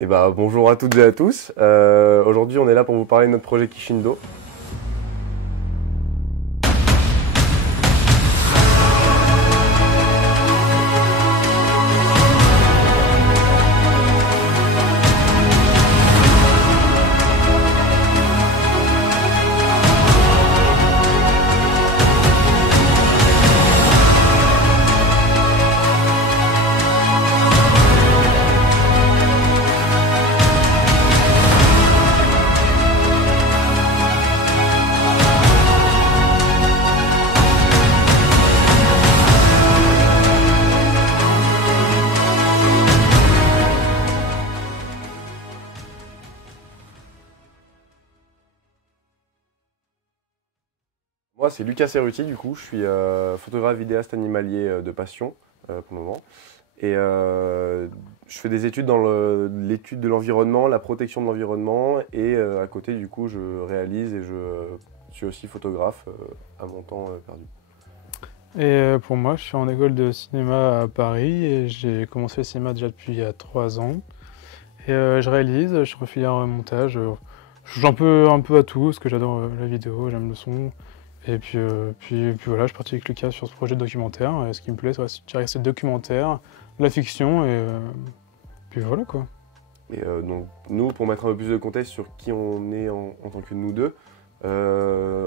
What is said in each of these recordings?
Eh ben, bonjour à toutes et à tous. Aujourd'hui, on est là pour vous parler de notre projet Kishindo. Moi, c'est Lucas Cerruti, du coup. Je suis photographe vidéaste animalier de passion pour le moment. Et je fais des études dans l'étude de l'environnement, la protection de l'environnement. Et à côté, du coup, je réalise et je suis aussi photographe à mon temps perdu. Pour moi, je suis en école de cinéma à Paris et j'ai commencé le cinéma déjà depuis il y a 3 ans. Je réalise, je suis refilé en montage. Je joue un peu à tout parce que j'adore la vidéo, j'aime le son. Puis voilà, je suis parti avec Lucas sur ce projet de documentaire. Et ce qui me plaît, c'est le documentaire, la fiction puis voilà quoi. Et donc, nous, pour mettre un peu plus de contexte sur qui on est en tant que nous deux,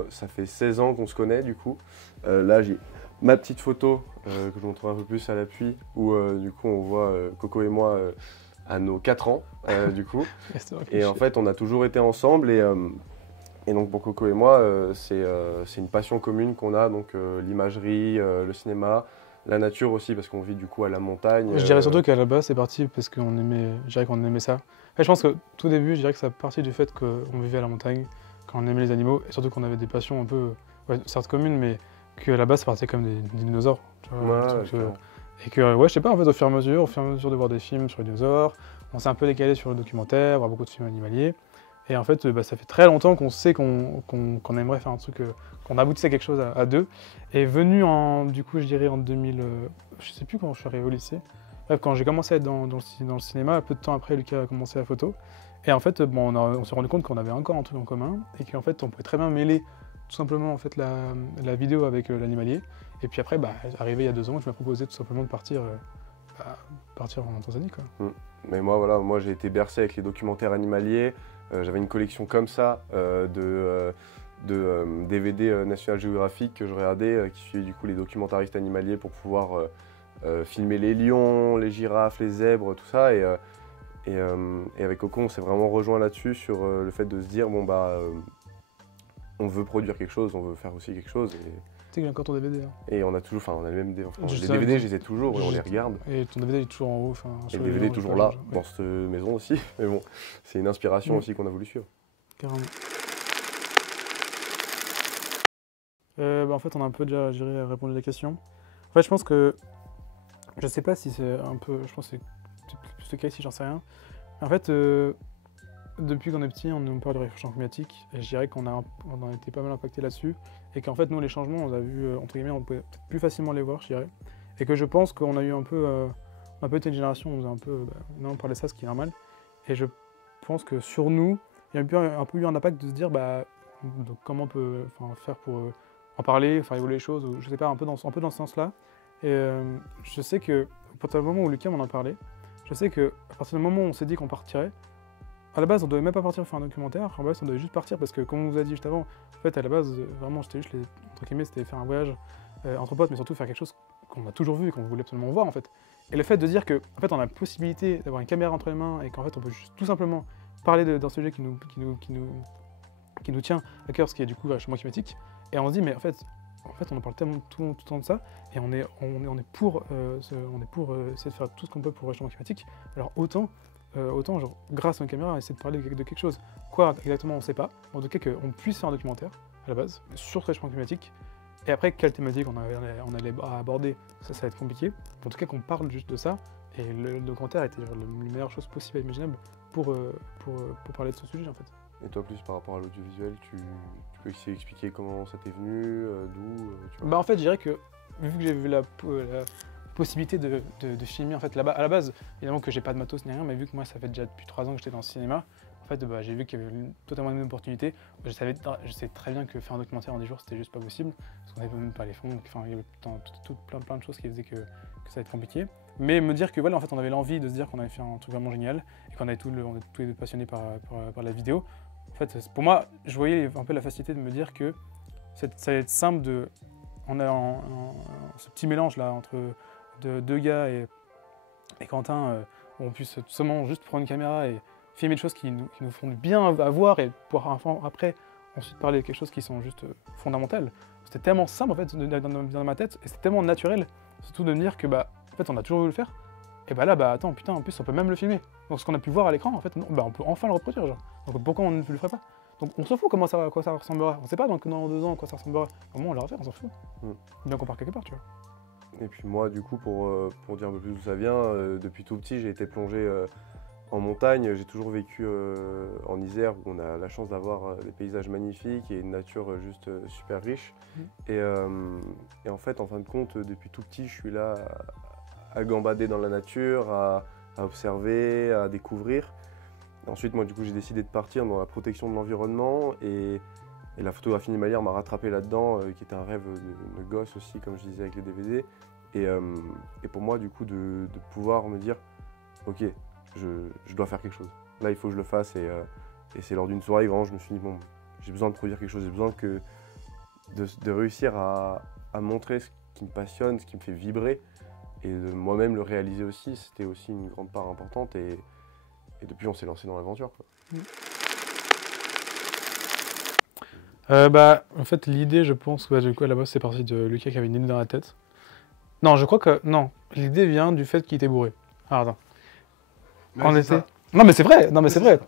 ça fait 16 ans qu'on se connaît, du coup. Là, j'ai ma petite photo que je vous montrerai un peu plus à l'appui, où du coup, on voit Coco et moi à nos 4 ans, du coup. Et en fait, on a toujours été ensemble. Et donc, pour Coco et moi, c'est une passion commune qu'on a, donc l'imagerie, le cinéma. La nature aussi, parce qu'on vit du coup à la montagne. Je dirais surtout qu'à la base, c'est parti parce qu'on aimait ça. Je pense que tout début, je dirais que ça partit du fait qu'on vivait à la montagne, qu'on aimait les animaux, et surtout qu'on avait des passions un peu, ouais, certes communes, mais qu'à la base, ça partait comme des dinosaures. Tu vois, Ouais, le truc, clairement. et que, ouais, je sais pas, en fait, au fur et à mesure de voir des films sur les dinosaures, on s'est un peu décalé sur le documentaire, voir beaucoup de films animaliers. Et en fait, ça fait très longtemps qu'on sait qu'on aimerait faire un truc, qu'on aboutisse à quelque chose à deux. Et venu du coup, je dirais en 2000, je sais plus quand je suis arrivé au lycée. Bref, quand j'ai commencé à être dans le cinéma, peu de temps après, Lucas a commencé la photo. Et en fait, bon, on s'est rendu compte qu'on avait encore un truc en commun et qu'en fait, on pouvait très bien mêler tout simplement en fait la vidéo avec l'animalier. Et puis après, arrivé il y a 2 ans, je m'ai proposé tout simplement de bah, partir en Tanzanie, quoi. Mm. Mais moi, voilà, moi j'ai été bercé avec les documentaires animaliers. J'avais une collection comme ça de DVD National Geographic que je regardais, qui suivait du coup les documentaristes animaliers pour pouvoir filmer les lions, les girafes, les zèbres, tout ça. Et avec Coco, on s'est vraiment rejoint là-dessus sur le fait de se dire, bon bah, on veut produire quelque chose, on veut faire aussi quelque chose. Tu sais que j'ai encore ton DVD, hein. Et on a toujours, enfin, on a les mêmes, enfin, Je les sais, DVD, je les ai toujours et on les regarde. Et ton DVD est toujours en haut, enfin, Et sur le les DVD est liens, toujours je là, sais pas, dans cette maison aussi. Mais bon, c'est une inspiration Mm. aussi qu'on a voulu suivre. carrément. En fait, on a un peu déjà, je dirais, répondu à la question. En fait, je pense que, je sais pas si c'est un peu, je pense que c'est plus le cas ici, j'en sais rien. En fait, depuis qu'on est petit, on nous parle de réchauffement climatique, et je dirais on a été pas mal impacté là-dessus, et qu'en fait, nous, les changements, on a vu, entre guillemets, on pouvait peut-être plus facilement les voir, je dirais, et que je pense qu'on a eu on a été une génération où on faisait un peu, on parlait de ça, ce qui est normal, et je pense que sur nous, il y a un peu eu un impact de se dire, donc comment on peut faire pour en parler, faire évoluer les choses, ou je sais pas, un peu dans ce sens-là. Et je sais que, à partir du moment où Lucas m'en a parlé, je sais que à partir du moment où on s'est dit qu'on partirait, à la base, on devait même pas partir faire un documentaire. À la base, on devait juste partir parce que, comme on vous a dit juste avant, en fait, à la base, vraiment, c'était juste, entre guillemets, c'était faire un voyage entre potes, mais surtout faire quelque chose qu'on a toujours vu et qu'on voulait absolument voir, en fait. Et le fait de dire que, en fait, on a la possibilité d'avoir une caméra entre les mains et qu'en fait, on peut juste tout simplement parler d'un sujet qui nous tient à cœur, ce qui est du coup le réchauffement climatique. Et on se dit, mais en fait, on en parle tellement tout le temps de ça, et on est pour essayer de faire tout ce qu'on peut pour le réchauffement climatique. Alors autant, genre, grâce à une caméra, essayer de parler de quelque chose. Quoi exactement, on ne sait pas. En tout cas, qu'on puisse faire un documentaire, à la base, sur le réchauffement climatique. Et après, quelle thématique on allait aborder, ça va être compliqué. En tout cas, qu'on parle juste de ça. Et le documentaire était genre, la meilleure chose possible et imaginable pour parler de ce sujet, en fait. Et toi, plus par rapport à l'audiovisuel, tu peux essayer d'expliquer comment ça t'est venu, d'où, tu vois. En fait, je dirais que, vu que j'ai vu possibilité de filmer en fait là-bas. À la base, évidemment que j'ai pas de matos ni rien, mais vu que moi ça fait déjà depuis 3 ans que j'étais dans le cinéma, en fait bah, j'ai vu qu'il y avait totalement une opportunité. Je sais très bien que faire un documentaire en 10 jours c'était juste pas possible, parce qu'on n'avait même pas les fonds, enfin il y avait plein de choses qui faisaient que ça allait être compliqué. Mais me dire que voilà, en fait on avait l'envie de se dire qu'on avait fait un truc vraiment génial, et qu'on on est tous les deux passionnés par la vidéo. En fait, pour moi, je voyais un peu la facilité de me dire que ça allait être simple de... On a ce petit mélange là entre deux gars et Quentin, où on puisse seulement juste prendre une caméra et filmer des choses qui nous font du bien à voir et pouvoir après ensuite parler de quelque chose qui sont juste fondamentales. C'était tellement simple en fait dans ma tête et c'était tellement naturel, surtout de me dire que bah en fait on a toujours voulu le faire et bah là bah attends putain en plus on peut même le filmer. Donc ce qu'on a pu voir à l'écran en fait bah, on peut enfin le reproduire genre. Donc pourquoi on ne le ferait pas? Donc on s'en fout à quoi ça ressemblera. On sait pas donc dans 2 ans à quoi ça ressemblera. Au moins on l'a refait, on s'en fout. Bien qu'on part quelque part tu vois. Et puis moi, du coup, pour dire un peu plus d'où ça vient, depuis tout petit, j'ai été plongé en montagne. J'ai toujours vécu en Isère, où on a la chance d'avoir des paysages magnifiques et une nature juste super riche. Et en fait, en fin de compte, depuis tout petit, je suis là à gambader dans la nature, à observer, à découvrir. Ensuite, moi, du coup, j'ai décidé de partir dans la protection de l'environnement et la photographie animalière m'a rattrapé là-dedans, qui était un rêve de gosse aussi, comme je disais avec les DVD. Et pour moi, du coup, de pouvoir me dire, ok, je dois faire quelque chose. Là, il faut que je le fasse. Et c'est lors d'une soirée, vraiment, je me suis dit, bon, j'ai besoin de produire quelque chose, j'ai besoin de réussir à montrer ce qui me passionne, ce qui me fait vibrer, et de moi-même le réaliser aussi. C'était aussi une grande part importante. Et depuis, on s'est lancé dans l'aventure. Bah, en fait, l'idée, je pense que du coup, à la base, c'est parti de Lucas qui avait une idée dans la tête. Non, je crois que. Non, l'idée vient du fait qu'il était bourré. Ah, attends. On était. Non, mais c'est vrai, non, mais c'est vrai.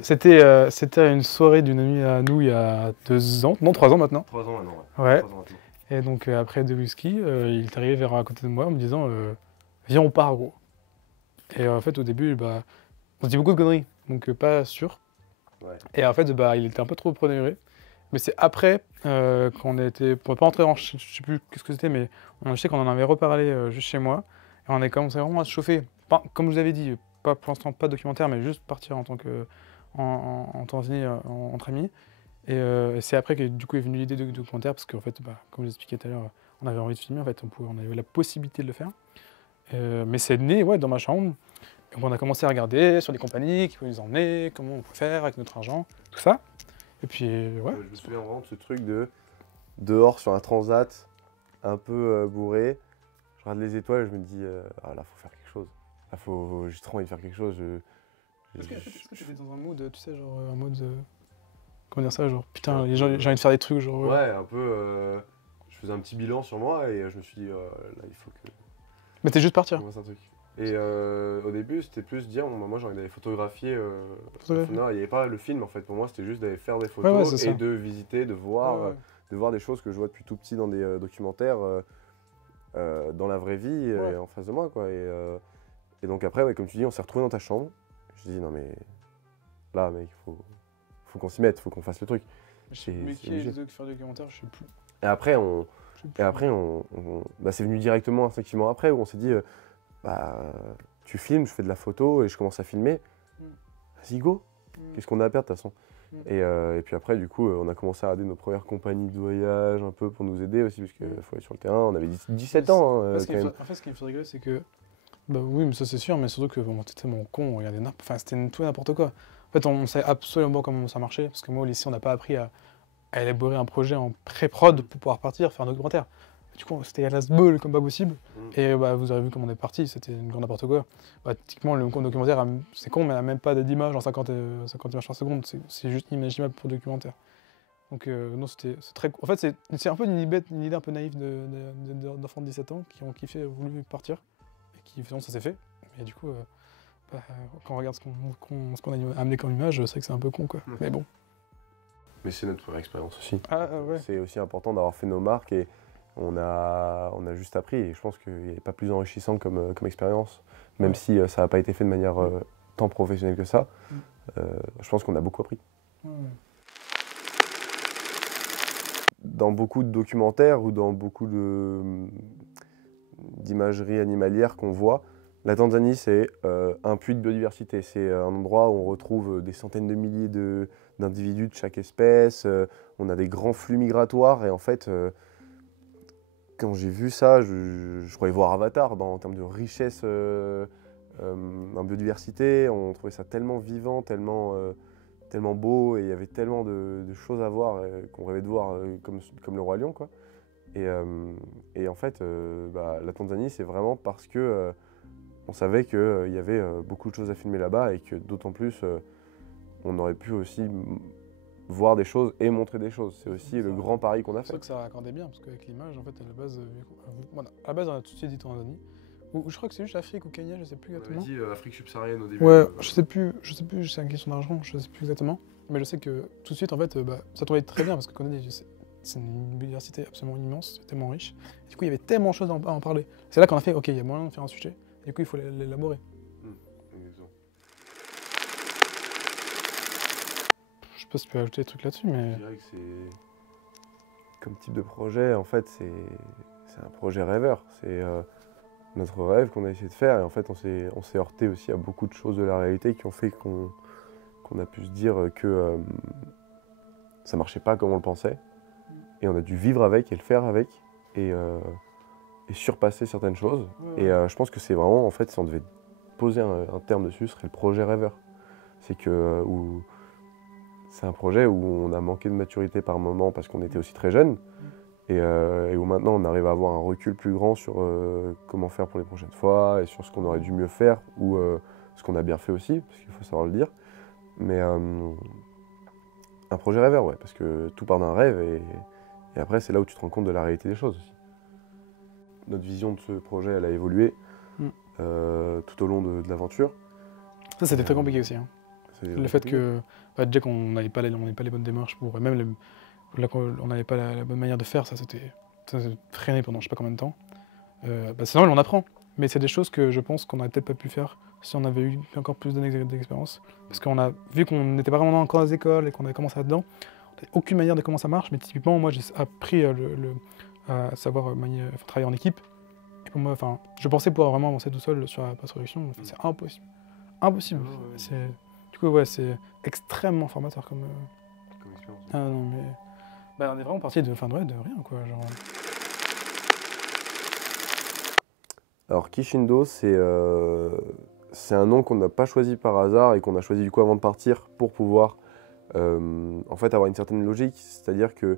C'était une soirée d'une amie à nous il y a 2 ans, non, 3 ans maintenant. 3 ans maintenant, ouais. 3 ans maintenant. Et donc, après 2 whisky, il est arrivé vers à côté de moi en me disant viens, on part, gros. Et en fait, au début, bah, on se dit beaucoup de conneries, donc pas sûr. Ouais. Et en fait, bah, il était un peu trop premier. Mais c'est après qu'on a été, pour ne pas entrer en, je sais plus qu'est-ce que c'était, mais je sais qu'on en avait reparlé juste chez moi, et on a commencé vraiment à se chauffer. Pas, comme je vous avais dit, pas pour l'instant pas de documentaire, mais juste partir en tant que en Tanzanie entre amis. Et c'est après que du coup est venue l'idée de documentaire, parce qu'en fait, bah, comme je l'expliquais tout à l'heure, on avait envie de filmer, en fait, on avait la possibilité de le faire. Mais c'est né dans ma chambre. Et on a commencé à regarder sur les compagnies qui pouvaient nous emmener, comment on pouvait faire avec notre argent, tout ça. Et puis, ouais. Je me souviens vraiment de ce truc de dehors sur un transat, un peu bourré. Je regarde les étoiles et je me dis, ah là, faut faire quelque chose. Là, j'ai trop envie de faire quelque chose. Est-ce que tu étais dans un mood, tu sais, genre un mode. Comment dire ça, genre, putain, j'ai envie de faire des trucs, genre. Ouais, un peu. Je faisais un petit bilan sur moi et je me suis dit, là, il faut que. Mais t'es juste partir. Un truc. Et au début, c'était plus dire, moi j'ai envie d'aller photographier. Non, il n'y avait pas le film en fait. Pour moi, c'était juste d'aller faire des photos et de visiter, de voir des choses que je vois depuis tout petit dans des documentaires, dans la vraie vie, en face de moi. Quoi. Et donc après, comme tu dis, on s'est retrouvés dans ta chambre. Je dis, non mais là, mec, faut qu'on s'y mette, faut qu'on fasse le truc. Mais qui est de faire des documentaires, je sais plus. Et après, bah, c'est venu directement instinctivement après, où on s'est dit, bah, tu filmes, je fais de la photo et je commence à filmer. Vas-y, go. Qu'est-ce qu'on a à perdre de toute façon. Et puis après, du coup, on a commencé à regarder nos premières compagnies de voyage un peu pour nous aider aussi, parce qu'il faut aller sur le terrain. On avait 17 ans. En fait, ce qui me fait rigoler, c'est que. Bah oui, mais ça c'est sûr, mais surtout que bon, t'étais tellement con, on regardait c'était tout et n'importe quoi. En fait, on savait absolument comment ça marchait, parce que moi au lycée, on n'a pas appris à élaborer un projet en pré-prod pour pouvoir partir, faire un documentaire. Du coup, c'était à l'as-ball comme pas possible. Et bah, vous avez vu comment on est parti, c'était une grande n'importe quoi. Bah, typiquement, le documentaire, c'est con, mais il n'a même pas d'image en 50 images par seconde. C'est juste inimaginable pour le documentaire. Donc, non, c'est très. En fait, c'est un peu une idée un peu naïve d'enfants de 17 ans qui ont kiffé, voulu partir. Et qui, finalement, ça s'est fait. Et du coup, bah, quand on regarde ce qu'on a amené comme image, c'est vrai que c'est un peu con, quoi. Mais bon. Mais c'est notre première expérience aussi. Ouais. C'est aussi important d'avoir fait nos marques et on a juste appris. Et je pense qu'il n'y avait pas plus enrichissant comme expérience, même si ça n'a pas été fait de manière tant professionnelle que ça. Je pense qu'on a beaucoup appris. Dans beaucoup de documentaires ou dans beaucoup d'imagerie animalière qu'on voit. La Tanzanie, c'est un puits de biodiversité. C'est un endroit où on retrouve des centaines de milliers d'individus de chaque espèce. On a des grands flux migratoires. Et en fait, quand j'ai vu ça, je croyais voir Avatar en termes de richesse en biodiversité. On trouvait ça tellement vivant, tellement beau. Et il y avait tellement de choses à voir qu'on rêvait de voir comme le Roi Lion, quoi. Et en fait, la Tanzanie, c'est vraiment parce que on savait qu'il y avait beaucoup de choses à filmer là-bas et que d'autant plus, on aurait pu aussi voir des choses et montrer des choses. C'est aussi le grand pari qu'on a C'est fait. sûr que ça raccordait bien, parce qu'avec l'image, en fait, à la base, voilà, à la base, on a tout de suite dit Tanzanie. Ou je crois que c'est juste Afrique ou Kenya, je sais plus exactement. On avait dit Afrique subsaharienne au début. Ouais, je sais plus, c'est une question d'argent, je sais plus exactement. Mais je sais que tout de suite, en fait, ça tombait très bien, parce que c'est une biodiversité absolument immense, tellement riche. Et du coup, il y avait tellement de choses à en parler. C'est là qu'on a fait, ok, il y a moyen de faire un sujet, et du coup, il faut l'élaborer. Exactement. Je sais pas si tu peux ajouter des trucs là-dessus, mais... Je dirais que c'est... Comme type de projet, en fait, c'est un projet rêveur. C'est notre rêve qu'on a essayé de faire. Et en fait, on s'est heurté aussi à beaucoup de choses de la réalité qui ont fait qu'on a pu se dire que ça marchait pas comme on le pensait. Et on a dû vivre avec et le faire avec. Et surpasser certaines choses. Ouais. Et je pense que c'est vraiment, en fait, si on devait poser un terme dessus, ce serait le projet rêveur. C'est que... c'est un projet où on a manqué de maturité par moment parce qu'on était aussi très jeunes et où maintenant on arrive à avoir un recul plus grand sur comment faire pour les prochaines fois et sur ce qu'on aurait dû mieux faire ou ce qu'on a bien fait aussi, parce qu'il faut savoir le dire. Mais un projet rêveur, ouais, parce que tout part d'un rêve et après c'est là où tu te rends compte de la réalité des choses aussi. Notre vision de ce projet, elle a évolué tout au long de l'aventure. Ça, c'était très compliqué aussi. Hein. Le fait que, déjà qu'on n'avait pas les bonnes démarches pour, même on n'avait pas la bonne manière de faire, ça s'est freiné pendant je sais pas combien de temps. C'est normal, on apprend, mais c'est des choses que je pense qu'on n'aurait peut-être pas pu faire si on avait eu encore plus d'années d'expérience. Parce qu'on a vu qu'on n'était pas vraiment encore dans les écoles et qu'on avait commencé là-dedans, on n'avait aucune manière de comment ça marche, mais typiquement, moi j'ai appris à savoir travailler en équipe. Et pour moi, je pensais pouvoir vraiment avancer tout seul sur la post-production, c'est impossible. Impossible. Ouais. Du coup, ouais, c'est extrêmement formateur comme expérience. Ah non, mais... on est vraiment parti de rien, quoi. Genre... Alors, Kishindo, c'est un nom qu'on n'a pas choisi par hasard et qu'on a choisi du coup avant de partir pour pouvoir en fait avoir une certaine logique. C'est-à-dire que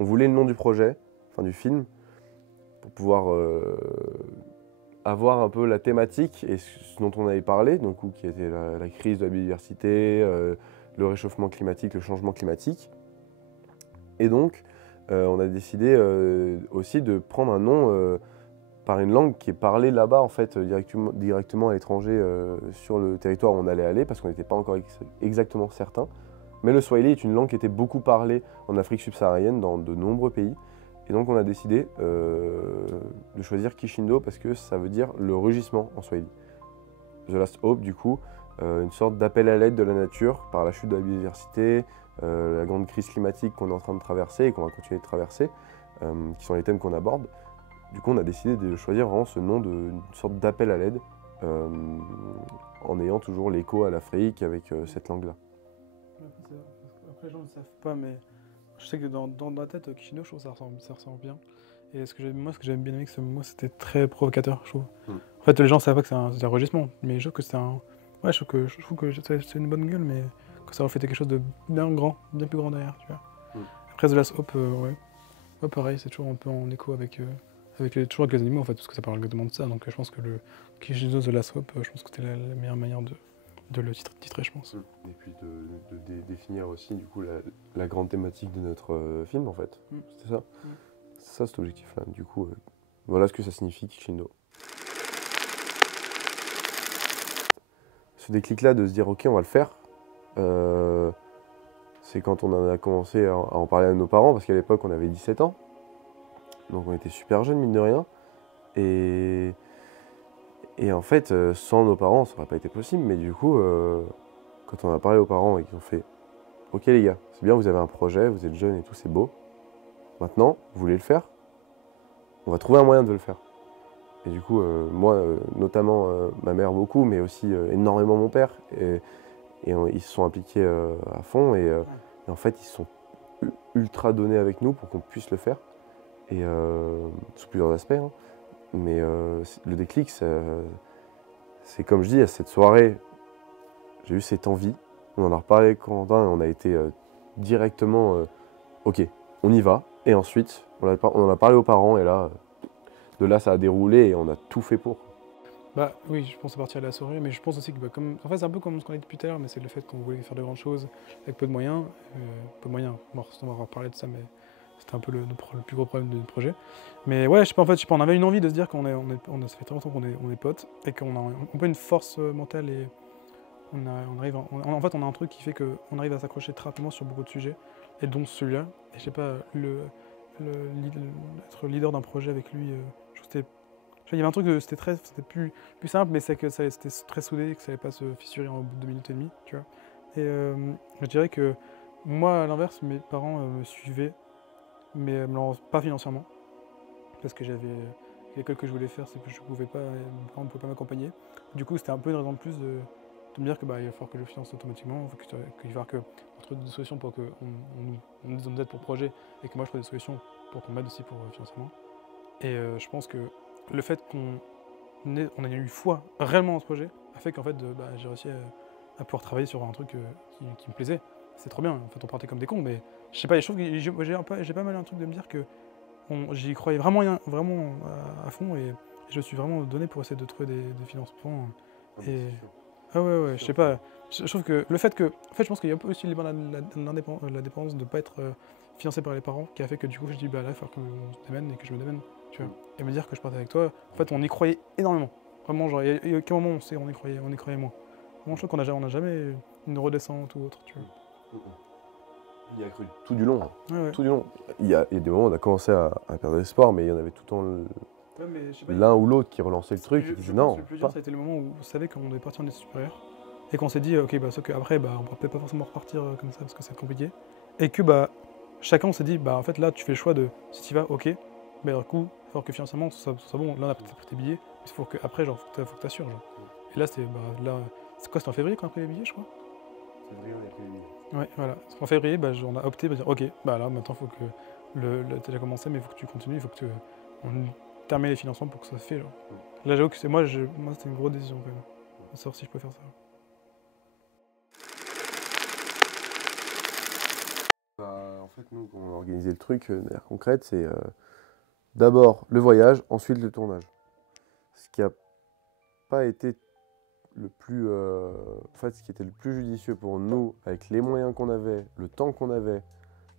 on voulait le nom du projet, enfin du film, pour pouvoir avoir un peu la thématique et ce dont on avait parlé, donc, qui était la crise de la biodiversité, le réchauffement climatique, le changement climatique. Et donc, on a décidé aussi de prendre un nom par une langue qui est parlée là-bas, en fait, directement à l'étranger, sur le territoire où on allait aller, parce qu'on n'était pas encore exactement certain. Mais le Swahili est une langue qui était beaucoup parlée en Afrique subsaharienne, dans de nombreux pays. Et donc on a décidé de choisir Kishindo parce que ça veut dire le rugissement en Swahili. The Last Hope, du coup, une sorte d'appel à l'aide de la nature par la chute de la biodiversité, la grande crise climatique qu'on est en train de traverser et qu'on va continuer de traverser, qui sont les thèmes qu'on aborde. Du coup, on a décidé de choisir vraiment ce nom d'une sorte d'appel à l'aide, en ayant toujours l'écho à l'Afrique avec cette langue-là. Après, les gens ne le savent pas, mais je sais que dans ma tête, Kishindo, je trouve que ça ressemble bien. Et ce que j'aime bien avec ce mot, c'était très provocateur, je trouve. En fait, les gens ne savent pas que c'est un rugissement, mais je trouve que c'est un... Ouais, je trouve que c'est une bonne gueule, mais que ça reflétait quelque chose de bien grand, bien plus grand derrière, tu vois. Après, The Last Hope, ouais, pareil, c'est toujours un peu en écho avec toujours avec les animaux, en fait, parce que ça parle exactement de ça. Donc je pense que le Kishindo The Last Hope, je pense que c'était la meilleure manière de le titrer, je pense. Et puis de définir aussi, du coup, la grande thématique de notre film, en fait. C'était ça. C'est ça, cet objectif-là. Du coup, voilà ce que ça signifie, Kishindo. Ce déclic-là de se dire, ok, on va le faire, c'est quand on en a commencé à en parler à nos parents, parce qu'à l'époque, on avait 17 ans. Donc on était super jeunes, mine de rien. Et en fait, sans nos parents, ça n'aurait pas été possible. Mais du coup, quand on a parlé aux parents et qu'ils ont fait « Ok les gars, c'est bien, vous avez un projet, vous êtes jeunes et tout, c'est beau. Maintenant, vous voulez le faire? On va trouver un moyen de le faire. » Et du coup, moi, notamment ma mère beaucoup, mais aussi énormément mon père. Ils se sont impliqués à fond et en fait, ils sont ultra donnés avec nous pour qu'on puisse le faire. Et sous plusieurs aspects, hein. Mais le déclic, c'est comme je dis, à cette soirée, j'ai eu cette envie. On en a reparlé avec Corentin et on a été directement, ok, on y va. Et ensuite, on en a parlé aux parents et là, de là, ça a déroulé et on a tout fait pour. Bah oui, je pense à partir de la soirée, mais je pense aussi que comme... En fait, c'est un peu comme ce qu'on a dit depuis tout à l'heure, mais c'est le fait qu'on voulait faire de grandes choses avec peu de moyens. Peu de moyens, bon, on va reparler de ça, mais c'était un peu le plus gros problème de notre projet. Mais ouais, je sais pas, en fait, je sais pas, on avait une envie de se dire ça fait très longtemps qu'on est potes et qu'on a un peu une force mentale et on arrive, en fait, on a un truc qui fait qu'on arrive à s'accrocher très rapidement sur beaucoup de sujets, et dont celui-là. Et je sais pas, être leader d'un projet avec lui, je trouve que il y avait un truc, c'était plus simple, mais c'est que c'était très soudé, que ça allait pas se fissurer en bout de 2 minutes et demie, tu vois. Et je dirais que moi, à l'inverse, mes parents me suivaient, mais pas financièrement, parce que j'avais l'école que je voulais faire, c'est que je pouvais pas, mes parents ne pouvaient pas m'accompagner. Du coup, c'était un peu une raison de plus de me dire que il va falloir que je finance automatiquement, qu'il va falloir qu'on trouve des solutions pour qu'on nous aide pour le projet, et que moi je trouve des solutions pour qu'on m'aide aussi pour financement. Et je pense que le fait on a eu foi réellement dans ce projet a fait qu'en fait j'ai réussi à pouvoir travailler sur un truc qui me plaisait. C'est trop bien, en fait on partait comme des cons, mais je sais pas, je trouve que j'ai pas mal un truc de me dire que j'y croyais vraiment, vraiment à fond, et je me suis vraiment donné pour essayer de trouver des financements. Et ah ouais, je sais pas, je trouve que le fait que, en fait je pense qu'il y a un peu aussi la dépendance de ne pas être financé par les parents qui a fait que du coup je dis là il va falloir qu'on se démène et que je me démène, tu vois. Et me dire que je partais avec toi, en fait on y croyait énormément. Vraiment, genre, il y a aucun moment où on y croyait moins. Vraiment, je trouve qu'on n'a jamais eu une redescente ou autre, tu vois. Il y a cru tout du long. Ouais. Tout du long. Il y a des moments où on a commencé à perdre espoir, mais il y en avait tout le temps Ouais, mais je sais pas, l'un ou l'autre qui relançait le truc. je Qui disait pense non, que le plus dur, pas. ça a été le moment où on savait qu'on est parti en études supérieures et qu'on s'est dit, ok, sauf qu'après, on pourra peut-être pas forcément repartir comme ça parce que c'est compliqué. Et que chacun, on s'est dit, en fait, là, tu fais le choix de si tu vas, ok, mais du coup, il faut que financièrement, ça soit bon. Là, on a peut-être pris tes billets, mais il faut qu'après, genre, faut que t'assures. Genre. Et là, c'est quoi, c'était en février qu'on a pris les billets, je crois. Février, on a pris les billets. Ouais, voilà. En février, on a opté pour dire, ok, là, maintenant, il faut que t'as déjà commencé, mais il faut que tu continues, il faut que on termine les financements pour que ça se fait. Genre. Là, j'avoue que c'est moi, c'était une grosse décision quand même. De savoir si je peux faire ça. En fait, nous, quand on a organisé le truc, de manière concrète, c'est d'abord le voyage, ensuite le tournage. Ce qui a pas été le plus, en fait, ce qui était le plus judicieux pour nous, avec les moyens qu'on avait, le temps qu'on avait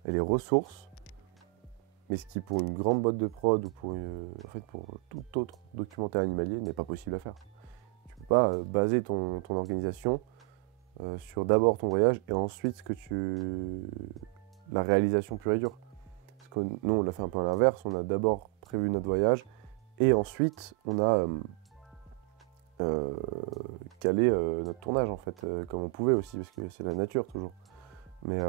et les ressources, mais ce qui pour une grande boîte de prod ou pour tout autre documentaire animalier n'est pas possible à faire. Tu peux pas baser ton organisation sur d'abord ton voyage et ensuite la réalisation pure et dure. Parce que nous, on l'a fait un peu à l'inverse, on a d'abord prévu notre voyage et ensuite on a calé notre tournage en fait, comme on pouvait aussi, parce que c'est la nature toujours. Mais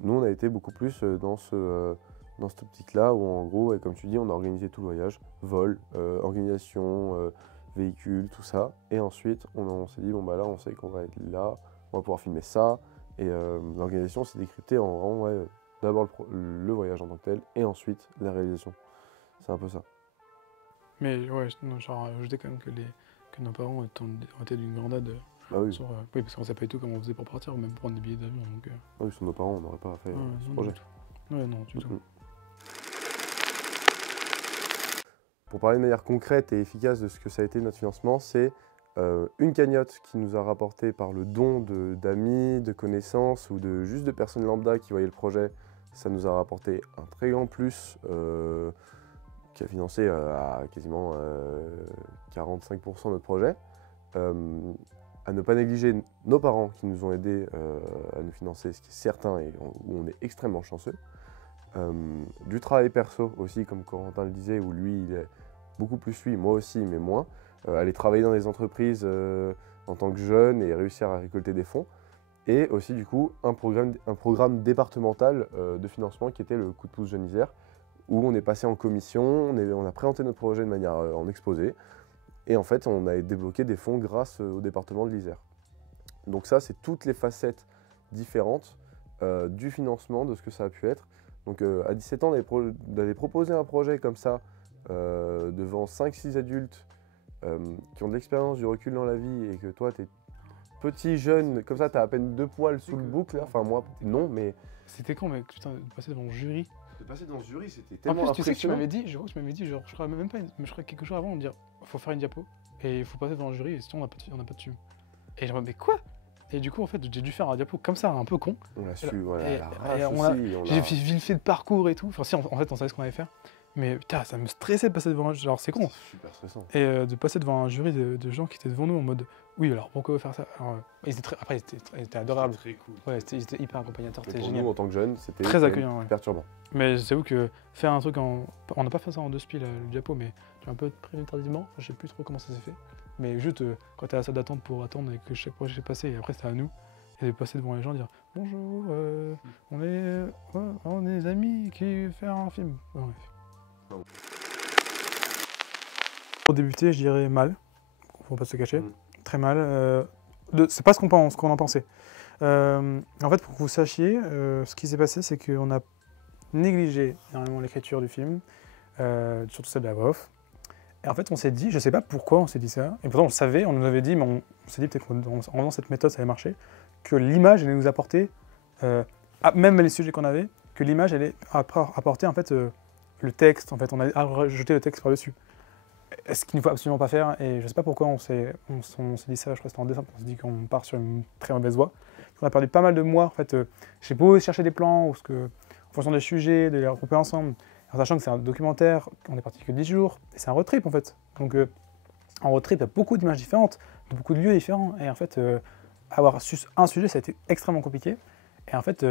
nous, on a été beaucoup plus dans cette optique-là, où en gros, et comme tu dis, on a organisé tout le voyage, vol, organisation, véhicule, tout ça. Et ensuite, on s'est dit, là, on sait qu'on va être là, on va pouvoir filmer ça. Et l'organisation s'est décryptée en vraiment, d'abord le voyage en tant que tel, et ensuite la réalisation. C'est un peu ça. Mais ouais, genre, je dis quand même que nos parents ont été d'une grande aide. Bah oui. Oui, parce qu'on sait pas du tout comment on faisait pour partir, ou même pour prendre des billets d'avion. Donc, oui, sur nos parents, on n'aurait pas fait ce projet. Ouais, non, du tout. Pour parler de manière concrète et efficace de ce que ça a été notre financement, c'est une cagnotte qui nous a rapporté par le don d'amis, de connaissances ou juste de personnes lambda qui voyaient le projet. Ça nous a rapporté un très grand plus qui a financé à quasiment 45% notre projet. À ne pas négliger nos parents qui nous ont aidés à nous financer, ce qui est certain et où on est extrêmement chanceux. Du travail perso aussi, comme Corentin le disait, où lui, il est beaucoup plus moi aussi, mais moins. Aller travailler dans des entreprises en tant que jeune et réussir à récolter des fonds. Et aussi, du coup, un programme départemental de financement qui était le Coup de pouce Jeunes Isère, où on est passé en commission, on a présenté notre projet de manière en exposé, et en fait on a débloqué des fonds grâce au département de l'Isère. Donc ça, c'est toutes les facettes différentes du financement, de ce que ça a pu être. Donc à 17 ans, d'aller proposer un projet comme ça devant 5-6 adultes qui ont de l'expérience, du recul dans la vie, et que toi, tu es petit, jeune, comme ça, tu as à peine 2 poils sous le bouc, là. Enfin moi, non, mais... C'était quand, mec, putain, de passer devant le jury. De passer dans ce jury, c'était En tellement plus, tu sais que tu impressionnant. m'avais dit, je crois que tu m'avais dit, genre, je crois même pas, je crois quelques jours avant, on me dire, faut faire une diapo, et il faut passer devant le jury, et sinon on n'a pas de thune. Et je me dis, mais quoi? Et du coup, en fait, j'ai dû faire un diapo comme ça, un peu con. On l'a su, voilà, Et- la et rage on a- aussi. J'ai vite fait de parcours et tout. Enfin, si, en fait, on savait ce qu'on allait faire. Mais putain, ça me stressait de passer devant un jury. Genre, c'est con. C'est super stressant. Et de passer devant un jury de gens qui étaient devant nous en mode, oui, alors pourquoi faire ça? Alors, après, ils étaient adorables. Très cool. Ouais, ils étaient hyper accompagnateurs, Mais c'était pour génial. nous, en tant que jeunes, c'était Très accueillant, ouais. perturbant. Mais j'avoue que faire un truc en. On n'a pas fait ça en 2 spies, le diapo, mais j'ai un peu prévenu tardivement. Je sais plus trop comment ça s'est fait. Mais juste quand t'es à la salle d'attente pour attendre et que chaque projet est passé, et après c'était à nous. Et de passer devant les gens et dire bonjour, on est des amis qui veulent faire un film. Ouais, bref. Non. Pour débuter, je dirais mal. Faut pas se cacher. Mm. Très mal. C'est pas ce qu'on en pensait. En fait, pour que vous sachiez, ce qui s'est passé, c'est qu'on a négligé énormément l'écriture du film, surtout celle de la voix off. Et en fait, on s'est dit, je sais pas pourquoi on s'est dit ça, et pourtant on le savait, on nous avait dit, mais on s'est dit peut-être qu'en faisant cette méthode, ça allait marcher, que l'image allait nous apporter, même les sujets qu'on avait, que l'image allait apporter en fait le texte. En fait, on a rajouté le texte par-dessus. Ce qu'il ne faut absolument pas faire, et je sais pas pourquoi on s'est dit ça, je crois que c'était en décembre, on s'est dit qu'on part sur une très mauvaise voie. On a perdu pas mal de mois, en fait, j'ai beau chercher des plans, en fonction des sujets, de les regrouper ensemble, en sachant que c'est un documentaire, on est parti que 10 jours, et c'est un road trip en fait. Donc en road trip, il y a beaucoup d'images différentes, de beaucoup de lieux différents, et en fait, avoir un sujet, ça a été extrêmement compliqué. Et en fait,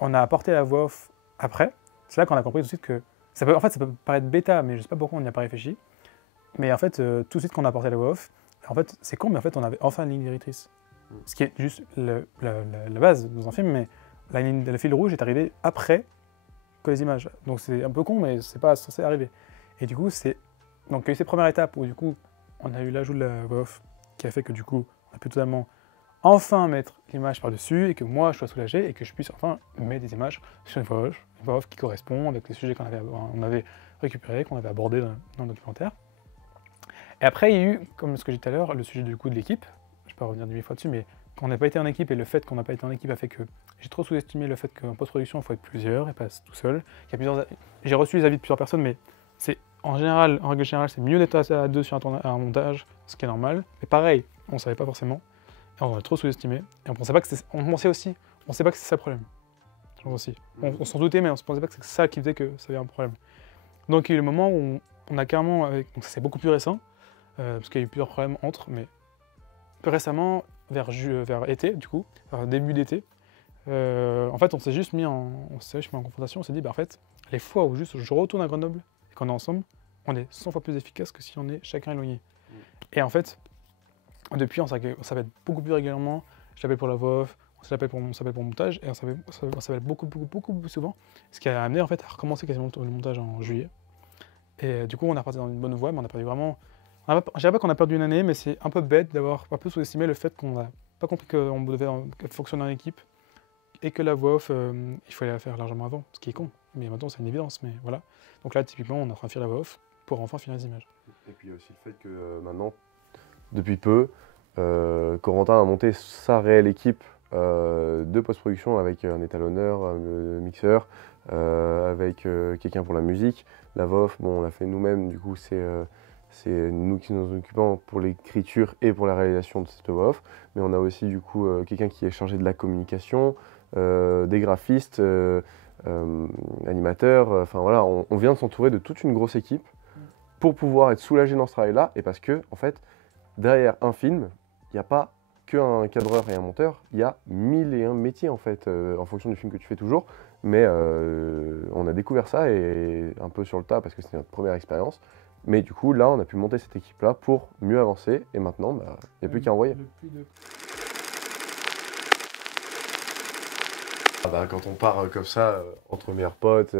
on a apporté la voix off après. C'est là qu'on a compris tout de suite que, ça peut paraître bêta, mais je sais pas pourquoi on n'y a pas réfléchi. Mais en fait, tout de suite qu'on a apporté la voix off, en fait, c'est con, mais en fait, on avait enfin une ligne directrice. Ce qui est juste la base dans un film, mais le fil rouge est arrivé après que les images. Donc c'est un peu con, mais c'est pas censé arriver. Et du coup, donc il y a eu ces premières étapes où du coup, on a eu l'ajout de la voix off qui a fait que du coup, on a pu totalement enfin mettre l'image par-dessus et que moi je sois soulagé et que je puisse enfin mettre des images sur une voix off qui correspond avec les sujets qu'on avait récupérés, qu'on avait abordés dans le documentaire. Et après, il y a eu, comme ce que j'ai dit tout à l'heure, le sujet du coup de l'équipe. Je ne vais pas revenir 1000 fois dessus, mais qu'on n'a pas été en équipe et le fait qu'on n'a pas été en équipe a fait que j'ai trop sous-estimé le fait qu'en post-production, il faut être plusieurs et pas tout seul. J'ai reçu les avis de plusieurs personnes, mais c'est en règle générale, c'est mieux d'être à deux sur un montage, ce qui est normal. Mais pareil, on ne savait pas forcément. Et on a trop sous-estimé. Et on pensait pas que on sait pas que c'est ça le problème. Je pense aussi. On s'en doutait, mais on ne pensait pas que c'est ça qui faisait que ça avait un problème. Donc il y a eu le moment où on a carrément, donc c'est beaucoup plus récent, parce qu'il y a eu plusieurs problèmes entre, mais plus récemment, vers été, du coup, vers début d'été, en fait, on s'est juste mis en confrontation, on s'est dit, bah en fait, les fois où juste je retourne à Grenoble et qu'on est ensemble, on est 100 fois plus efficace que si on est chacun éloigné. Et en fait, depuis, on s'appelle beaucoup plus régulièrement, je l'appelle pour la voix off, on s'appelle pour le montage, et on s'appelle beaucoup plus souvent, ce qui a amené en fait à recommencer quasiment le montage en juillet. Et du coup, on est reparti dans une bonne voie, mais on a perdu vraiment... Je dirais pas qu'on a perdu une année, mais c'est un peu bête d'avoir un peu sous-estimé le fait qu'on n'a pas compris qu'on devait fonctionner en équipe et que la voix off, il fallait la faire largement avant, ce qui est con. Mais maintenant, c'est une évidence, mais voilà. Donc là, typiquement, on est en train de faire la voix off pour enfin finir les images. Et puis il y a aussi le fait que maintenant, depuis peu, Corentin a monté sa réelle équipe de post-production avec un étalonneur, un mixeur, avec quelqu'un pour la musique. La voix off, bon, on l'a fait nous-mêmes, du coup, c'est nous qui nous occupons pour l'écriture et pour la réalisation de cette voix off. Mais on a aussi du coup quelqu'un qui est chargé de la communication, des graphistes, animateurs. Enfin voilà, on vient de s'entourer de toute une grosse équipe pour pouvoir être soulagé dans ce travail-là. Et parce que, en fait, derrière un film, il n'y a pas qu'un cadreur et un monteur, il y a 1001 métiers en fait, en fonction du film que tu fais toujours. Mais on a découvert ça et un peu sur le tas parce que c'était notre première expérience. Mais du coup, là, on a pu monter cette équipe-là pour mieux avancer. Et maintenant, il n'y a plus qu'à envoyer. Quand on part comme ça, entre meilleurs potes,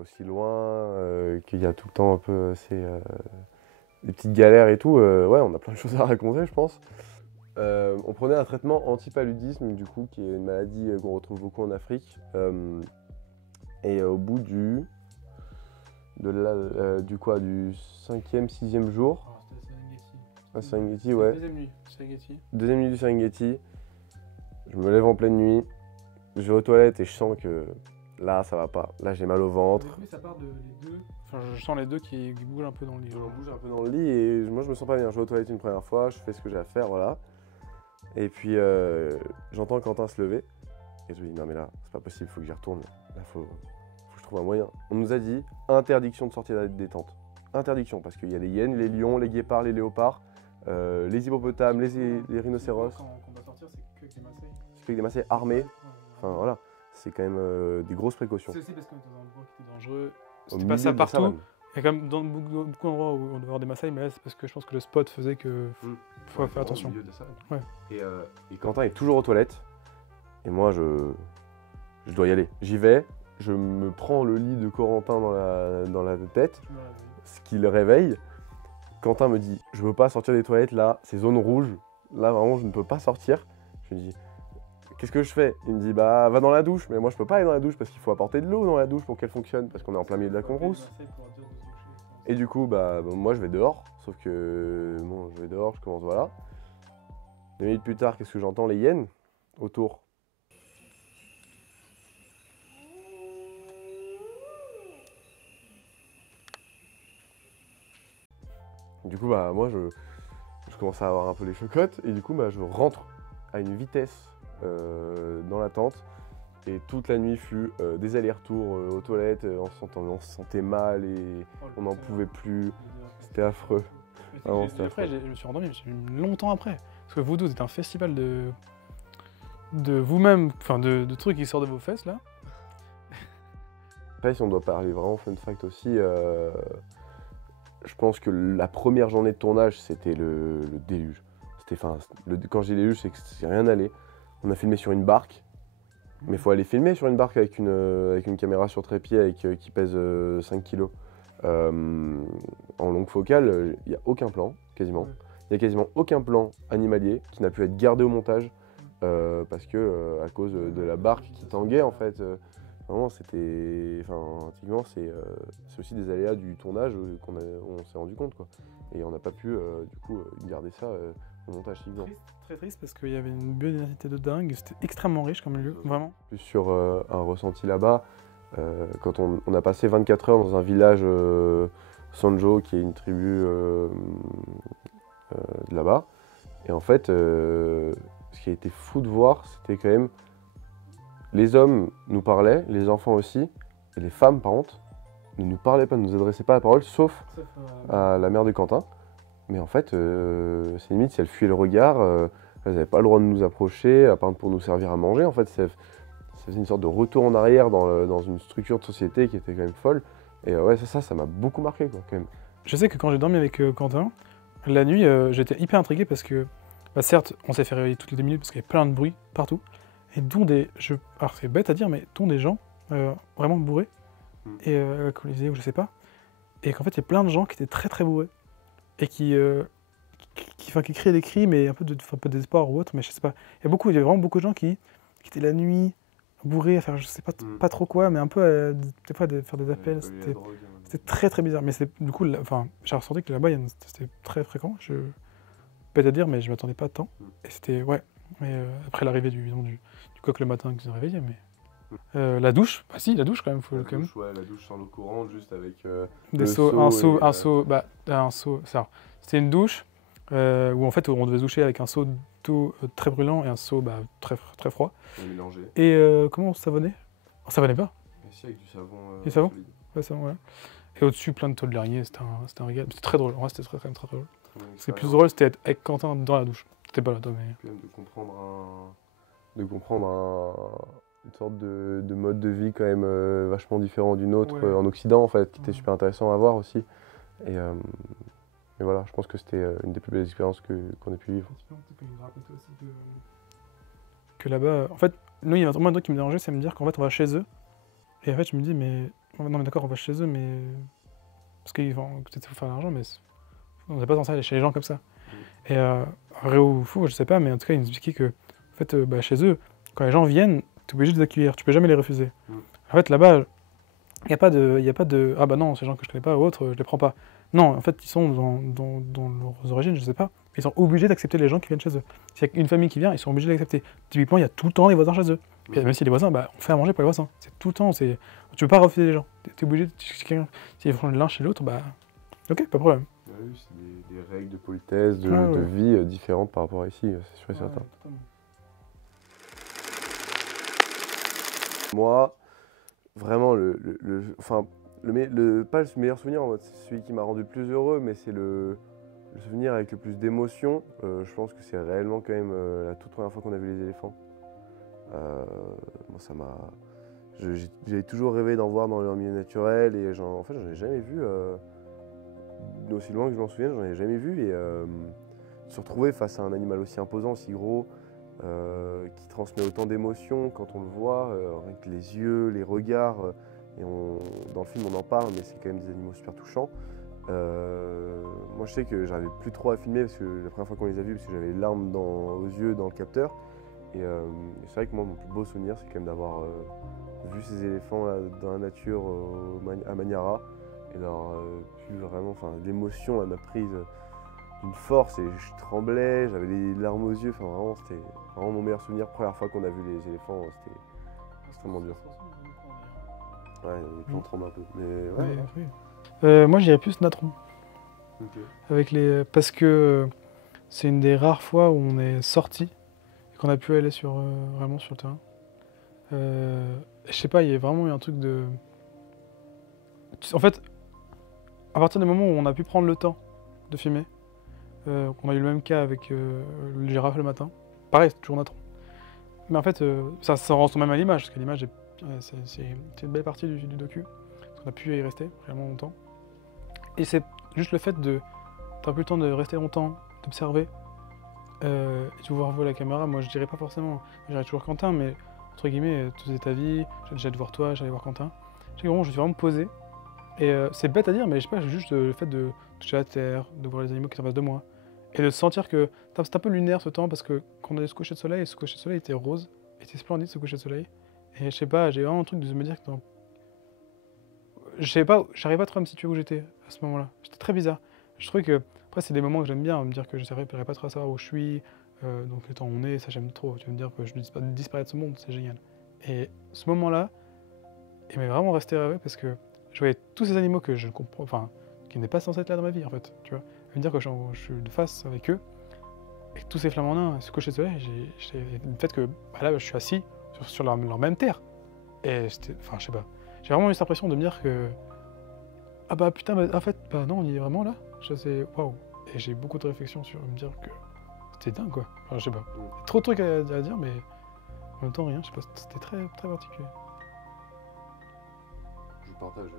aussi loin, qu'il y a tout le temps un peu des petites galères et tout. Ouais, on a plein de choses à raconter, je pense. On prenait un traitement anti-paludisme, du coup, qui est une maladie qu'on retrouve beaucoup en Afrique. Et au bout du 5e, 6e jour, Ah, c'était Serengeti, ouais. Deuxième nuit, Serengeti. Deuxième nuit du Serengeti, je me lève en pleine nuit, je vais aux toilettes et je sens que là, ça va pas. Là, j'ai mal au ventre. Oui, ça part de les deux. Enfin, je sens les deux qui bougent un peu dans le lit. Je bouge un peu dans le lit et moi, je me sens pas bien. Je vais aux toilettes une première fois, je fais ce que j'ai à faire, voilà. Et puis, j'entends Quentin se lever et je me dis, non mais là, c'est pas possible, faut que j'y retourne. Là, faut que je trouve un moyen. On nous a dit, interdiction de sortir des tentes. Interdiction, parce qu'il y a les hyènes, les lions, les guépards, les léopards, les hippopotames, les rhinocéros. Quand on va sortir, c'est que avec des Maasai. C'est avec des Maasai armés. Enfin voilà, c'est quand même des grosses précautions. C'est aussi parce qu'on était dans un endroit qui était dangereux. Au C'était milieu pas ça de la partout. savane. Il y a quand même dans beaucoup d'endroits où on devait avoir des Maasai, mais là c'est parce que je pense que le spot faisait que faut faire attention. Au milieu de la savane. Ouais. Et Quentin est toujours aux toilettes. Et moi, je dois y aller. J'y vais, je me prends le lit de Corentin dans la tête, ce qui le réveille. Quentin me dit, je veux pas sortir des toilettes là, c'est zone rouge. Là, vraiment, je ne peux pas sortir. Je lui dis, qu'est-ce que je fais? Il me dit, bah, va dans la douche. Mais moi, je peux pas aller dans la douche parce qu'il faut apporter de l'eau dans la douche pour qu'elle fonctionne, parce qu'on est en plein milieu de la Conrousse. Et du coup, bah, moi, je vais dehors. Sauf que, bon, je vais dehors, je commence, voilà. 2 minutes plus tard, qu'est-ce que j'entends? Les hyènes autour. Du coup, bah, moi, je commence à avoir un peu les chocottes. Et du coup, bah, je rentre à une vitesse dans la tente. Et toute la nuit fut des allers-retours aux toilettes. On se sentait mal et on n'en pouvait plus. C'était affreux. Après, je me suis rendormi longtemps après. Parce que Voodoo, c'est un festival de vous-même, enfin de trucs qui sortent de vos fesses là. Après, si on doit parler vraiment fun fact aussi, je pense que la première journée de tournage, c'était le déluge. Quand je dis déluge, c'est que c'est rien allé. On a filmé sur une barque, mais il faut aller filmer sur une barque avec une caméra sur trépied qui pèse 5 kg. En longue focale, il n'y a aucun plan, quasiment. Il n'y a quasiment aucun plan animalier qui n'a pu être gardé au montage parce que à cause de la barque qui tanguait en fait. Vraiment, c'était. Enfin, typiquement, c'est aussi des aléas du tournage où on s'est rendu compte, quoi. Et on n'a pas pu, du coup, garder ça au montage, typiquement. Très triste parce qu'il y avait une biodiversité de dingue, c'était extrêmement riche comme lieu, vraiment. Plus sur un ressenti là-bas, quand on a passé 24 heures dans un village Sanjo, qui est une tribu de là-bas, et en fait, ce qui a été fou de voir, c'était quand même. Les hommes nous parlaient, les enfants aussi, et les femmes, par contre, ne nous parlaient pas, ne nous adressaient pas la parole, sauf à la mère de Quentin. Mais en fait, c'est limite, si elles fuyaient le regard, elles n'avaient pas le droit de nous approcher, à part pour nous servir à manger. En fait, c'est une sorte de retour en arrière dans une structure de société qui était quand même folle. Et ouais, ça m'a beaucoup marqué, quoi, quand même. Je sais que quand j'ai dormi avec Quentin, la nuit, j'étais hyper intrigué parce que, bah, certes, on s'est fait réveiller toutes les 2 minutes parce qu'il y avait plein de bruit partout. Et dont alors c'est bête à dire, mais dont des gens vraiment bourrés, et alcoolisés ou je sais pas, et qu'en fait il y a plein de gens qui étaient très très bourrés, et qui criaient des cris, mais un peu de désespoir ou autre, mais je sais pas. Il y avait vraiment beaucoup de gens qui étaient la nuit, bourrés, à faire je sais pas trop quoi, mais un peu des fois faire des appels, c'était très très bizarre. Mais du coup, j'ai ressenti que là-bas c'était très fréquent, bête à dire, mais je m'attendais pas tant, et c'était, ouais. Mais après l'arrivée du coq le matin qui nous a réveillés, mais la douche, bah si, la douche quand même, Ouais, la douche sans l'eau courante, juste avec un seau, ça. C'était une douche où en fait on devait se doucher avec un seau d'eau très brûlant et un seau très très froid. mélangé. Et comment on se savonnait? On savonnait pas. Et si, avec du savon. Du savon? Ouais, savon, ouais. Et au-dessus plein de toiles d'araignée, c'était un régal. C'était très drôle, en vrai c'était quand même très drôle. Ce qui est plus drôle, c'était être avec Quentin dans la douche. C'était pas là, toi, mais. De comprendre une sorte de mode de vie quand même vachement différent du nôtre en Occident en fait, qui était super intéressant à voir aussi. Et voilà, je pense que c'était une des plus belles expériences qu'on ait pu vivre. Que là-bas, en fait, nous, il y a vraiment un truc qui me dérangeait, c'est me dire qu'en fait, on va chez eux, Et en fait, je me dis, mais non, mais d'accord, on va chez eux, mais parce qu'ils vont peut-être faut faire de l'argent, mais on n'est pas censé aller chez les gens comme ça. Et vrai ou faux, je sais pas, mais en tout cas, ils nous expliquaient que en fait, bah, chez eux, quand les gens viennent, tu es obligé de les accueillir, tu peux jamais les refuser. En fait, là-bas, il n'y a pas de, ah bah non, ces gens que je connais pas ou autres, je les prends pas. Non, en fait, ils sont dans leurs origines, je sais pas. Ils sont obligés d'accepter les gens qui viennent chez eux. S'il y a une famille qui vient, ils sont obligés d'accepter. Typiquement, il y a tout le temps des voisins chez eux. Puis, même si les voisins, bah, on fait à manger pour les voisins. C'est tout le temps. Tu peux pas refuser les gens. Tu es obligé. S'ils font l'un chez l'autre, bah, ok, pas de problème. Oui, c'est des règles de politesse, de Ouais. vie différentes par rapport à ici, c'est sûr et certain. Moi, vraiment, pas le meilleur souvenir, en mode, c'est celui qui m'a rendu le plus heureux, mais c'est le souvenir avec le plus d'émotion. Je pense que c'est réellement quand même la toute première fois qu'on a vu les éléphants. Moi, ça m'a... J'avais toujours rêvé d'en voir dans leur milieu naturel et en fait, j'en ai jamais vu. Aussi loin que je m'en souviens, j'en ai jamais vu. Et se retrouver face à un animal aussi imposant, aussi gros, qui transmet autant d'émotions quand on le voit, avec les yeux, les regards. Dans le film, on en parle, mais c'est quand même des animaux super touchants. Moi, je sais que j'arrivais plus trop à filmer parce que la première fois qu'on les a vus, parce que j'avais les larmes aux yeux dans le capteur. Et c'est vrai que moi, mon plus beau souvenir, c'est quand même d'avoir vu ces éléphants là, dans la nature à Maniara et d'avoir pu vraiment, l'émotion, elle m'a prise d'une force et je tremblais, j'avais les larmes aux yeux, vraiment, c'était vraiment mon meilleur souvenir. Première fois qu'on a vu les éléphants, c'était extrêmement dur. Ouais, les plans tremblent un peu, mais ouais. Oui. Moi, j'irais plus Natron. Okay. Parce que c'est une des rares fois où on est sorti et qu'on a pu aller vraiment sur le terrain. Je sais pas, il y a vraiment eu un truc de... En fait, à partir du moment où on a pu prendre le temps de filmer, on a eu le même cas avec le girafe le matin. Pareil, c'est toujours Natron. Mais en fait, ça rend même à l'image, parce que l'image, c'est une belle partie du docu. Parce qu'on a pu y rester vraiment longtemps. Et c'est juste le fait de... T'as plus le temps de rester longtemps, d'observer, et de voir voler la caméra. Moi, je dirais pas forcément... Je dirais toujours Quentin, mais entre guillemets, tu faisais ta vie, j'allais voir toi, j'allais voir Quentin. Je suis vraiment posé. Et c'est bête à dire, mais je sais pas, juste le fait de toucher la terre, de voir les animaux qui sont en face de moi, et de sentir que c'est un peu lunaire ce temps, parce que quand on allait se coucher de soleil, ce coucher de soleil était rose, et c'était splendide ce coucher de soleil. Et je sais pas, j'ai vraiment un truc de me dire que je sais pas, j'arrivais pas trop à me situer où j'étais à ce moment-là. C'était très bizarre. Je trouve que, après, c'est des moments que j'aime bien, me dire que je n'arriverai pas trop à savoir où je suis, donc le temps où on est, ça j'aime trop. Tu vas me dire que je ne disparaître de ce monde, c'est génial. Et ce moment-là, il m'est vraiment resté rêvé parce que je voyais tous ces animaux que je ne comprends, enfin, qui n'étaient pas censés être là dans ma vie en fait, tu vois. Me dire que je suis de face avec eux, et que tous ces flamants nains, ce coucher de soleil, le fait que bah là, je suis assis sur leur même terre. Et c'était, enfin, je sais pas. J'ai vraiment eu cette impression de me dire que ah bah putain, bah, en fait, bah non, on y est vraiment là. Je sais, waouh. Et j'ai beaucoup de réflexions sur me dire que c'était dingue quoi. Enfin, je sais pas. Trop de trucs à dire, mais en même temps, rien. Je sais pas. C'était très, très particulier. Je partage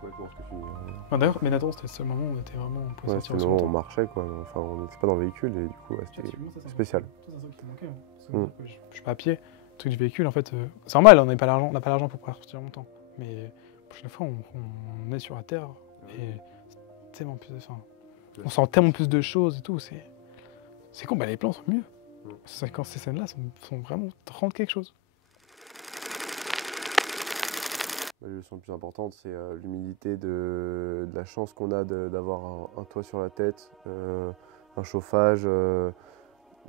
complètement ce que tu dis. Enfin, d'ailleurs, mais Nathan, c'était ce moment où on était vraiment. On pouvait sortir c'était le moment où on marchait quoi. Enfin, on n'était pas dans le véhicule et du coup, c'était spécial. C'est un truc qui manquait. Hein. Parce que je suis pas à pied. Le truc du véhicule, en fait, c'est normal, on n'a pas l'argent pour pouvoir sortir longtemps. Mais la prochaine fois, on est sur la terre et c'est tellement plus. Enfin, on sent tellement plus de choses et tout. C'est con, bah les plans sont mieux. Quand ces scènes-là sont vraiment rendent quelque chose. La leçon la plus importante, c'est l'humilité de la chance qu'on a d'avoir un toit sur la tête, un chauffage,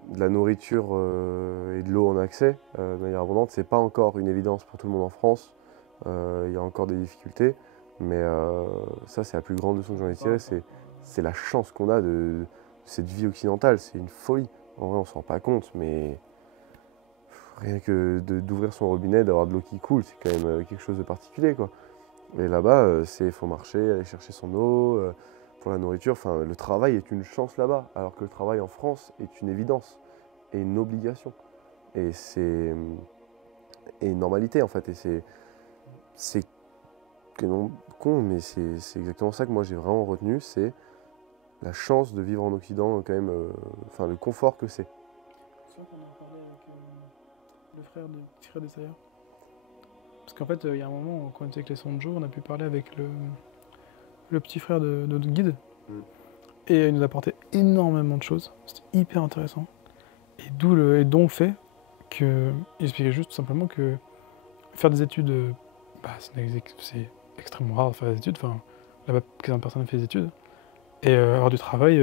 de la nourriture et de l'eau en accès de manière abondante. C'est pas encore une évidence pour tout le monde en France. Il y a encore des difficultés, mais ça, c'est la plus grande leçon que j'en ai tirée. C'est la chance qu'on a de cette vie occidentale. C'est une folie. En vrai, on s'en rend pas compte, mais rien que d'ouvrir son robinet, d'avoir de l'eau qui coule, c'est quand même quelque chose de particulier, quoi. Et là-bas, il faut marcher, aller chercher son eau, pour la nourriture. Enfin, le travail est une chance là-bas, alors que le travail en France est une évidence et une obligation. Et c'est une normalité, en fait. Et c'est con, mais c'est exactement ça que moi j'ai vraiment retenu, c'est la chance de vivre en Occident, quand même, le confort que c'est. C'est vrai qu'on en parlait avec le frère de Sayar. Parce qu'en fait, il y a un moment, quand on était avec les Sonjo, on a pu parler avec le petit frère de notre guide. Et il nous a apporté énormément de choses. C'était hyper intéressant. Et dont le fait qu'il expliquait juste tout simplement que faire des études, c'est extrêmement rare de faire des études. Enfin, là-bas, quasiment personne ne fait des études. Et avoir du travail,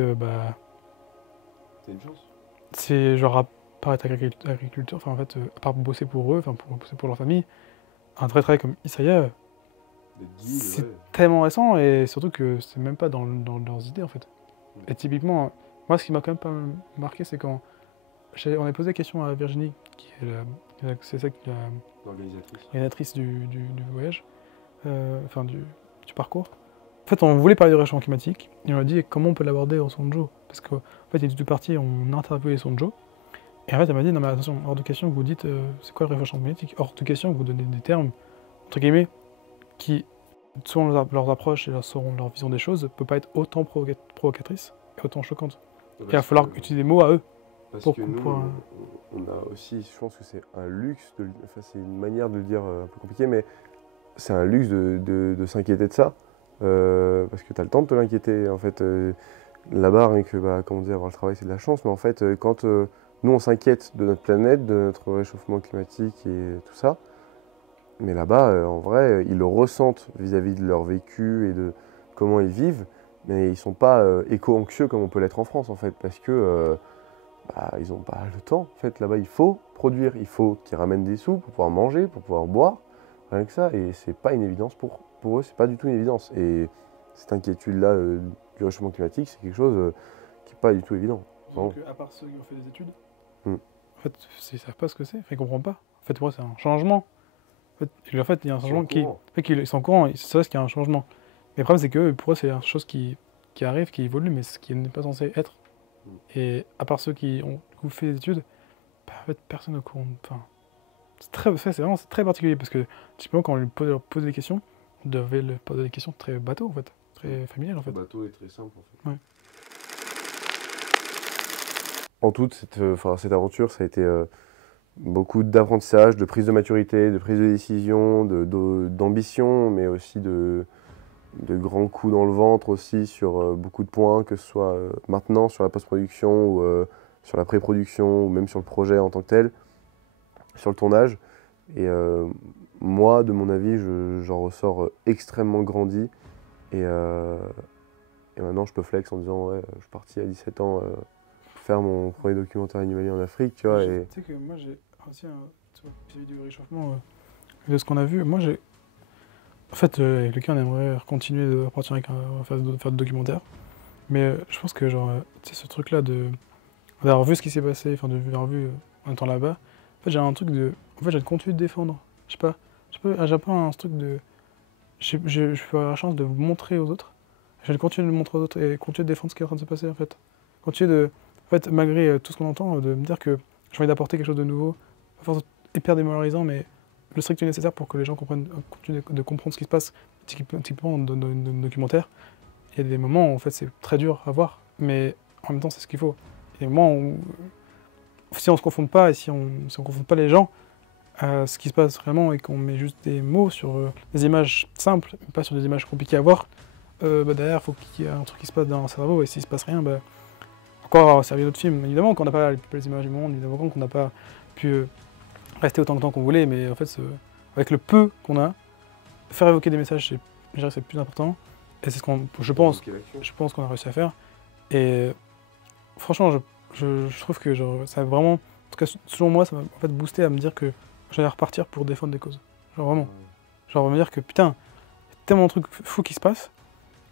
C'est une chance. c'est genre à part être agriculteur, enfin en fait, à part bosser pour eux, enfin pour bosser pour leur famille, un vrai travail comme Isaiah, c'est tellement récent et surtout que c'est même pas dans leurs idées en fait. Et typiquement, moi ce qui m'a quand même pas marqué, c'est quand on a posé la question à Virginie, qui est c'est ça qui est l'organisatrice du voyage, enfin du parcours. En fait, on voulait parler du réchauffement climatique et on a dit comment on peut l'aborder en Sonjo. Parce qu'en fait, il est tout parti, on a interviewé les Sonjo. Et en fait, elle m'a dit non, mais attention, hors de question que vous dites c'est quoi le réchauffement climatique, hors de question que vous donnez des termes, entre guillemets, qui, selon leurs approches et selon leur vision des choses, ne peut pas être autant provocatrice et autant choquante. Et il va falloir utiliser des mots à eux. Parce que nous, on a aussi, je pense que c'est un luxe, enfin c'est une manière de le dire un peu compliqué, mais c'est un luxe de s'inquiéter de ça. Parce que tu as le temps de te l'inquiéter. En fait, là-bas, rien que, comment dire, avoir le travail, c'est de la chance. Mais en fait, quand nous, on s'inquiète de notre planète, de notre réchauffement climatique et tout ça, mais là-bas, en vrai, ils le ressentent vis-à-vis de leur vécu et de comment ils vivent. Mais ils ne sont pas éco-anxieux comme on peut l'être en France, en fait, parce que ils n'ont pas le temps. En fait, là-bas, il faut produire, il faut qu'ils ramènent des sous pour pouvoir manger, pour pouvoir boire, rien que ça. Et c'est pas une évidence pour eux, c'est pas du tout une évidence. Et cette inquiétude-là du réchauffement climatique, c'est quelque chose qui n'est pas du tout évident. Donc, à part ceux qui ont fait des études, en fait, ils ne savent pas ce que c'est, ils ne comprennent pas. En fait, pour eux, c'est un changement. En fait, il y a un changement qui. En fait, ils sont au courant, ils savent qu'il y a un changement. Mais le problème, c'est que pour eux, c'est une chose qui arrive, qui évolue, mais ce qui n'est pas censé être. Et à part ceux qui ont fait des études, en fait, personne ne courant. Enfin, c'est vraiment très particulier parce que, typiquement, quand on leur pose des questions, on devait leur poser des questions très bateau, en fait, très familiales, en fait. Bateau est très simple, en fait. Ouais. En toute cette aventure, ça a été beaucoup d'apprentissage, de prise de maturité, de prise de décision, d'ambition, mais aussi de grands coups dans le ventre aussi sur beaucoup de points, que ce soit maintenant sur la post-production ou sur la pré-production ou même sur le projet en tant que tel, sur le tournage. Et moi, de mon avis, j'en ressors extrêmement grandi et maintenant je peux flex en disant ouais, je suis parti à 17 ans faire mon premier documentaire animalier en Afrique, tu vois. Tu sais que moi j'ai aussi vis-à-vis du réchauffement de ce qu'on a vu, moi j'ai en fait avec lequel on aimerait continuer de partir avec faire de documentaires, mais je pense que genre tu sais ce truc là d'avoir vu ce qui s'est passé, enfin d'avoir vu un temps là-bas, en fait j'ai un truc en fait j'ai continué de défendre, je sais pas j'ai pas un truc de je peux avoir la chance de vous montrer aux autres, je vais continuer de le montrer aux autres et continuer de défendre ce qui est en train de se passer en fait, en fait, malgré tout ce qu'on entend, de me dire que j'ai envie d'apporter quelque chose de nouveau, pas forcément hyper démoralisant, mais le strict nécessaire pour que les gens continuent de comprendre ce qui se passe, typiquement dans le documentaire. Il y a des moments où en fait, c'est très dur à voir, mais en même temps, c'est ce qu'il faut. Il y a des moments où, si on ne se confronte pas et si on confronte pas les gens à ce qui se passe vraiment et qu'on met juste des mots sur des images simples, pas sur des images compliquées à voir, derrière, il faut qu'il y ait un truc qui se passe dans le cerveau et s'il ne se passe rien, encore servir notre film. Évidemment qu'on n'a pas les plus belles images du monde, évidemment qu'on n'a pas pu rester autant de temps qu'on voulait, mais en fait, avec le peu qu'on a, faire évoquer des messages, je dirais que c'est le plus important. Et c'est ce qu'on, je pense qu'on a réussi à faire. Et franchement, je trouve que genre, ça a vraiment, en tout cas selon moi, ça m'a en fait boosté à me dire que j'allais repartir pour défendre des causes. Genre vraiment. Genre me dire que putain, il y a tellement de trucs fous qui se passent.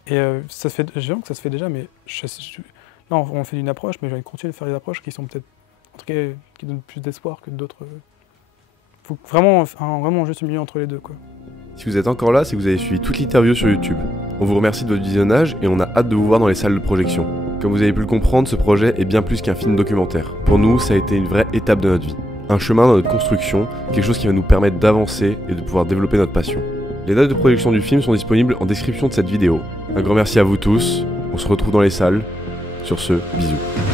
Et ça se fait, j'ai l'impression que ça se fait déjà, mais là, on fait une approche, mais je vais continuer de faire des approches qui sont peut-être, en tout cas, qui donnent plus d'espoir que d'autres. Faut vraiment un juste milieu entre les deux, quoi. Si vous êtes encore là, c'est que vous avez suivi toute l'interview sur YouTube. On vous remercie de votre visionnage et on a hâte de vous voir dans les salles de projection. Comme vous avez pu le comprendre, ce projet est bien plus qu'un film documentaire. Pour nous, ça a été une vraie étape de notre vie. Un chemin dans notre construction, quelque chose qui va nous permettre d'avancer et de pouvoir développer notre passion. Les dates de projection du film sont disponibles en description de cette vidéo. Un grand merci à vous tous, on se retrouve dans les salles. Sur ce, bisous.